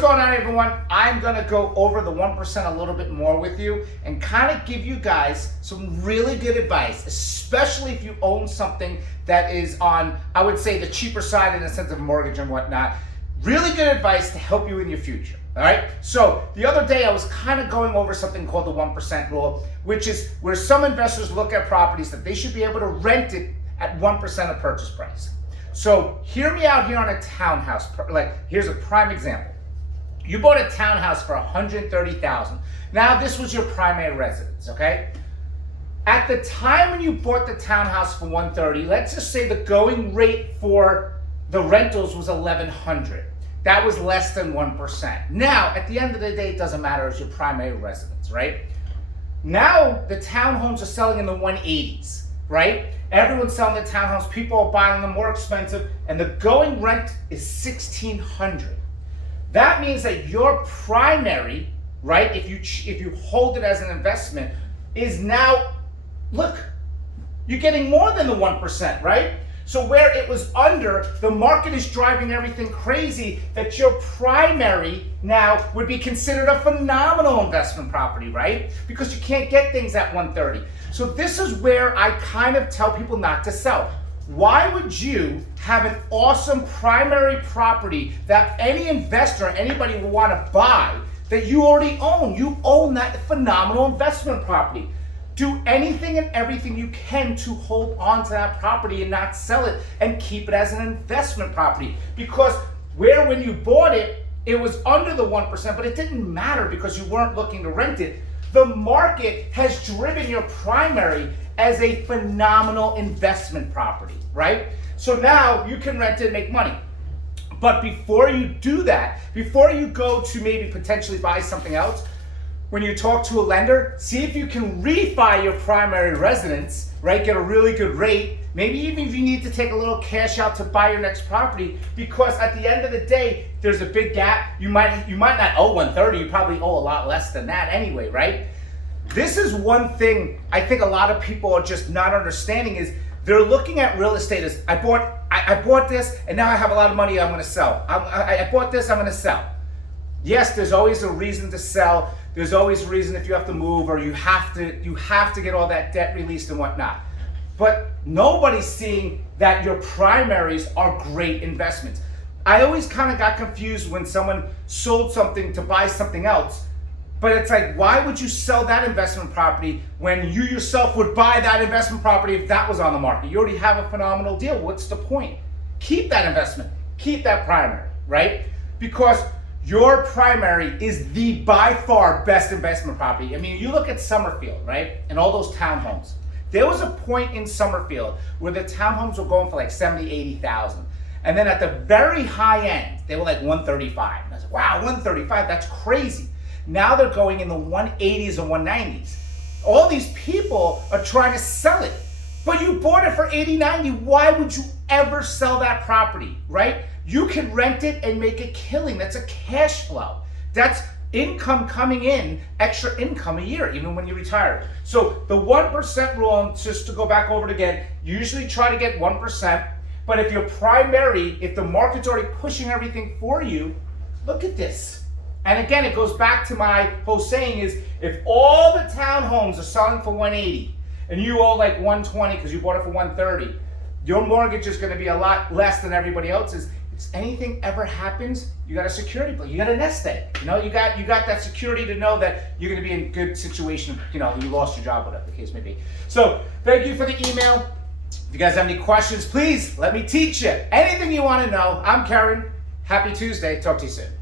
going on, everyone? I'm gonna go over the 1% a little bit more with you and kind of give you guys some really good advice, especially if you own something that is on, I would say, the cheaper side in the sense of mortgage and whatnot. Really good advice to help you in your future, all right? So the other day I was kind of going over something called the 1% rule, which is where some investors look at properties that they should be able to rent it at 1% of purchase price. So hear me out here on a townhouse. Like, here's a prime example. You bought a townhouse for $130,000. Now this was your primary residence, okay? At the time when you bought the townhouse for $130,000, let's just say the going rate for the rentals was $1,100. That was less than 1%. Now, at the end of the day, it doesn't matter, it's your primary residence, right? Now the townhomes are selling in the 180s, right? Everyone's selling the townhomes, people are buying them more expensive, and the going rent is $1,600. That means that your primary, right, if you hold it as an investment, is now, look, you're getting more than the 1%, right? So where it was under, the market is driving everything crazy, that your primary now would be considered a phenomenal investment property, right? Because you can't get things at 130. So this is where I kind of tell people not to sell. Why would you have an awesome primary property that any investor, anybody will want to buy, that you already own? You own that phenomenal investment property. Do anything and everything you can to hold on to that property and not sell it and keep it as an investment property. Because where when you bought it, it was under the 1%, but it didn't matter because you weren't looking to rent it. The market has driven your primary as a phenomenal investment property, right? So now you can rent it and make money. But before you do that, before you go to maybe potentially buy something else, when you talk to a lender, see if you can refi your primary residence, right? Get a really good rate. Maybe even if you need to take a little cash out to buy your next property, because at the end of the day, there's a big gap. You might not owe 130, you probably owe a lot less than that anyway, right? This is one thing I think a lot of people are just not understanding is they're looking at real estate as I bought this and now I have a lot of money I'm gonna sell. I bought this, I'm gonna sell. Yes, there's always a reason to sell. There's always a reason if you have to move or you have to get all that debt released and whatnot. But nobody's seeing that your primaries are great investments. I always kind of got confused when someone sold something to buy something else. But it's like, why would you sell that investment property when you yourself would buy that investment property if that was on the market? You already have a phenomenal deal. What's the point? Keep that investment. Keep that primary, right? Because your primary is the by far best investment property. I mean, you look at Summerfield, right? And all those townhomes. There was a point in Summerfield where the townhomes were going for like 70, 80,000. And then at the very high end, they were like 135. And I was like, wow, 135, that's crazy. Now they're going in the 180s and 190s. All these people are trying to sell it, but you bought it for 80, 90. Why would you ever sell that property, right? You can rent it and make a killing. That's a cash flow. That's income coming in, extra income a year, even when you retire. So the 1% rule, just to go back over it again, usually try to get 1%, but if you're primary, if the market's already pushing everything for you, look at this. And again, it goes back to my whole saying is, if all the townhomes are selling for 180 and you owe like 120 because you bought it for 130, your mortgage is going to be a lot less than everybody else's. If anything ever happens, you got a security plan. You got a nest egg. You know, you got that security to know that you're going to be in a good situation. You know, you lost your job, whatever the case may be. So thank you for the email. If you guys have any questions, please let me teach you. Anything you want to know, I'm Karen. Happy Tuesday. Talk to you soon.